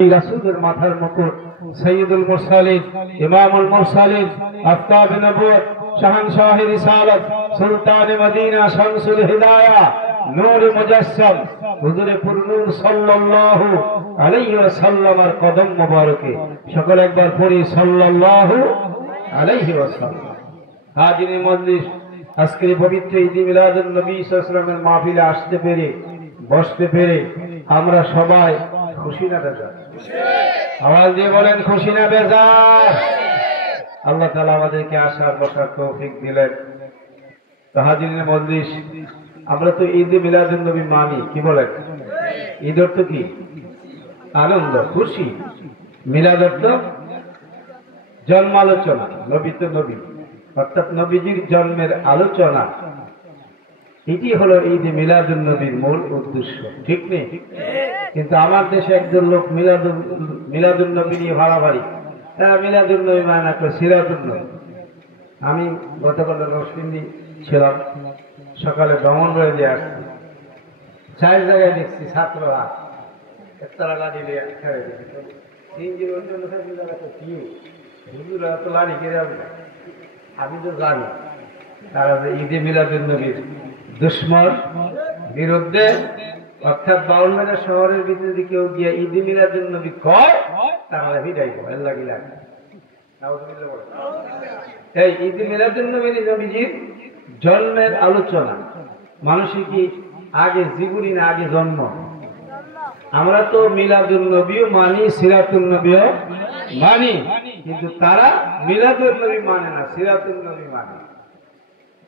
রাসূলের মাথার মুকুট, সৈয়দুল মুরসালিন, ইমামুল মুরসালিন, আফতাবে নবুয়ত, শাহনশাহে রিসালাত, সুলতানে মদিনা, শামসুল হিদায়া, নূরে মুজাসসাম হুজুরে পুরনূর সাল্লাল্লাহু আলাইহি ওয়াসাল্লামের কদম মোবারকে সকল একবার পড়ি সাল্লাল্লাহু আলাইহি ওয়াসাল্লাম। হাজিরে মজলিস, আজকের পবিত্র ঈদ মিলাদুন নবী সাল্লাল্লাহু আলাইহি ওয়াসাল্লামের মাহফিলে আসতে পেরে, বসতে পেরে আমরা সবাই খুশি না বেজার? আওয়াজ দিয়ে বলেন খুশি না বেজার? আল্লাহ তাআলা আমাদেরকে আসার বসার তৌফিক দিলেন। তো হাজিরিন মজলিস, আমরা তো ঈদ মিলাদুন নবী মানি, কি বলেন? ঈদ অর্থ কি? আনন্দ, খুশি। মিলাদ অর্থ জন্মালোচনা, নবী তো নবী, অর্থাৎ নবীজির জন্মের আলোচনা। এটি হলো ঈদ মিলাদুন নবীর মূল উদ্দেশ্য, ঠিক নেই? কিন্তু আমার দেশে একজন লোক মিলাদুন নবী নিয়ে ভাড়াভাড়ি, তারা মিলাদুন নবী মানে না, সিরাতুন নবী। আমি গতকাল রসপিন্দি ছিলাম, সকালে ভ্রমণ করে দিয়ে আসছি, 4 জায়গায় দেখছি ছাত্ররা একতলা লাঠি নিয়ে খেয়ে দিচ্ছে, 3 জন অন্য হুজুরা তো লাঠি কেড়ে আসবে। আমি তো জানি তারা যে ঈদে মিলাদুন নবীর দুশ্মন বিরুদ্ধে, অর্থাৎ বাউলবাজার শহরের ভিতরে যদি কেউ গিয়ে ঈদে মিলাদুন নবী কয়, তাহলে ভিড়াই লাগিলা। এই ঈদে মিলাদুন নবীর, নবীজির জন্মের আলোচনা। মানুষের কি আগে জীবনী না আগে জন্ম? আমরা তো মিলাদুন নবীও মানি, সিরাতুন নবীও মানি, কিন্তু তারা মিলাদুন নবী মানে না, সিরাতুন নবী মানে।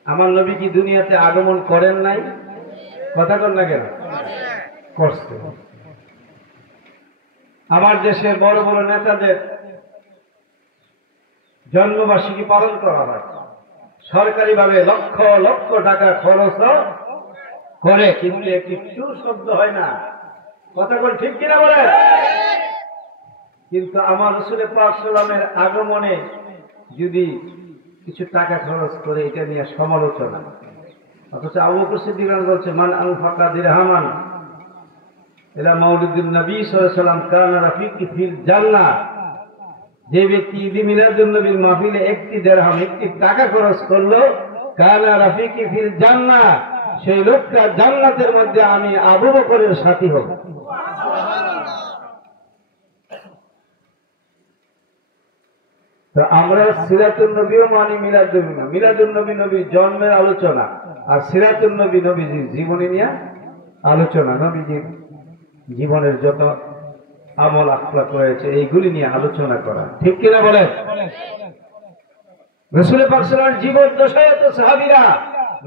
আমার নবী কি দুনিয়াতে আগমন করেন নাই? কথা কর না কেন? করছে। আমার দেশের বড় বড় নেতাদের জন্মবার্ষিকী পালন করা হয়, সরকারিভাবে লক্ষ লক্ষ টাকা খরচ করে, কিন্তু একটি চুর শব্দ হয় না। কথা বল, ঠিক কিনা বলে? কিন্তু আমার রাসূল পাক সাল্লাল্লাহু আলাইহি ওয়াসাল্লামের আগমনে যদি কিছু টাকা খরচ করে, এটা নিয়ে সমালোচনা। অথচ আবু বকর সিদ্দিক রাদিয়াল্লাহু আনহু বলছে, মান আনফাকা দিরহামান ইলা মাউলিদিন নবী সাল্লাল্লাহু আলাইহি ওয়াসাল্লাম কানা রাফিকি ফিল জান্নাহ। যে ব্যক্তি ঈদ মিলাদুন নবীর মাহফিলে একটি দিরহাম, একটি টাকা খরচ করলো, কানা রাফিকি ফিল জান্নাহ, সেই লোকটা জান্নাতের মধ্যে আমি আবু বকরের সাথী হব। তো আমরা সিরাতুন নবীও মানি, মিলাদুন নবী। মিলাদুন নবী নবীর জন্মের আলোচনা, আর সিরাতুন নবী নবীজির জীবনী নিয়ে আলোচনা। নবীজির জীবনের যত আমল আখলাক রয়েছে, এইগুলি নিয়ে আলোচনা করা, ঠিক কিনা বলেন? রাসূল পাক সাল্লাল্লাহু আলাইহি ওয়াসাল্লামের জীবদ্দশায় তো সাহাবীরা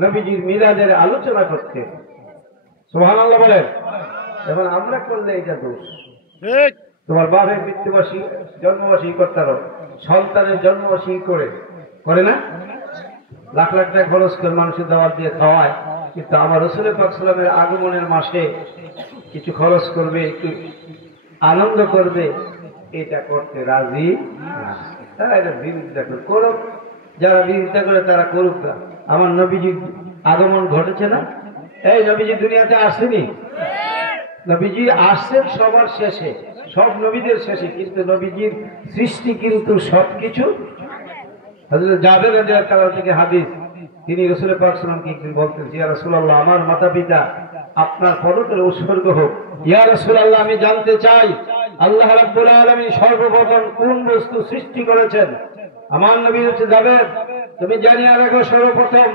নবীজির মিলাদের আলোচনা করতেন। সুবহানাল্লাহ বলেন। এবং আমরা করলে এটা দোষ। ঠিক। তোমার বাপের মৃত্যুবার্ষিকী, জন্মবার্ষিকী করতে পারো, সন্তানের জন্মবার্ষিকী করে না? লাখ লাখ টাকা খরচ করে মানুষের দাওয়াত দিয়ে খাওয়ায়, কিন্তু আমার রাসূল পাক সাল্লাল্লাহু আলাইহি ওয়াসাল্লামের আগমনের মাসে কিছু খরচ করবে, একটু আনন্দ করবে, এটা করতে রাজি না। তারা এটা বিরোধিতা করুক, যারা বিরোধিতা করে তারা করুক না। আমার নবীজির আগমন ঘটেছে না? এই নবীজি দুনিয়াতে আসেনি? নবীজি আসছেন সবার শেষে, সব নবীদের শেষে, কিন্তু নবীজির সৃষ্টি কিন্তু সবকিছু। হযরত জাবের রাদিয়াল্লাহু তাআলা থেকে হাদিস, তিনি রাসূল পাক সাল্লাল্লাহু আলাইহি ওয়াসাল্লামকে একদিন বলতেন, ইয়া রাসূলুল্লাহ, আমার মাতা পিতা আপনার পদতলে উৎসর্গ হোক। ইয়া রাসূলুল্লাহ, আমি জানতে চাই আল্লাহ রাব্বুল আলামিন সর্বপ্রথম কোন বস্তু সৃষ্টি করেছেন? আমার নবী হচ্ছে জাবের, তুমি জানিয়ে রাখো, সর্বপ্রথম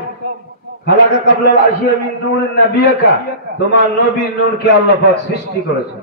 খালাকা কাবলাল আশিয়া মিন নূরিন নাবিয়াকা, তোমার নবীর নূরকে আল্লাহ পাক সৃষ্টি করেছেন।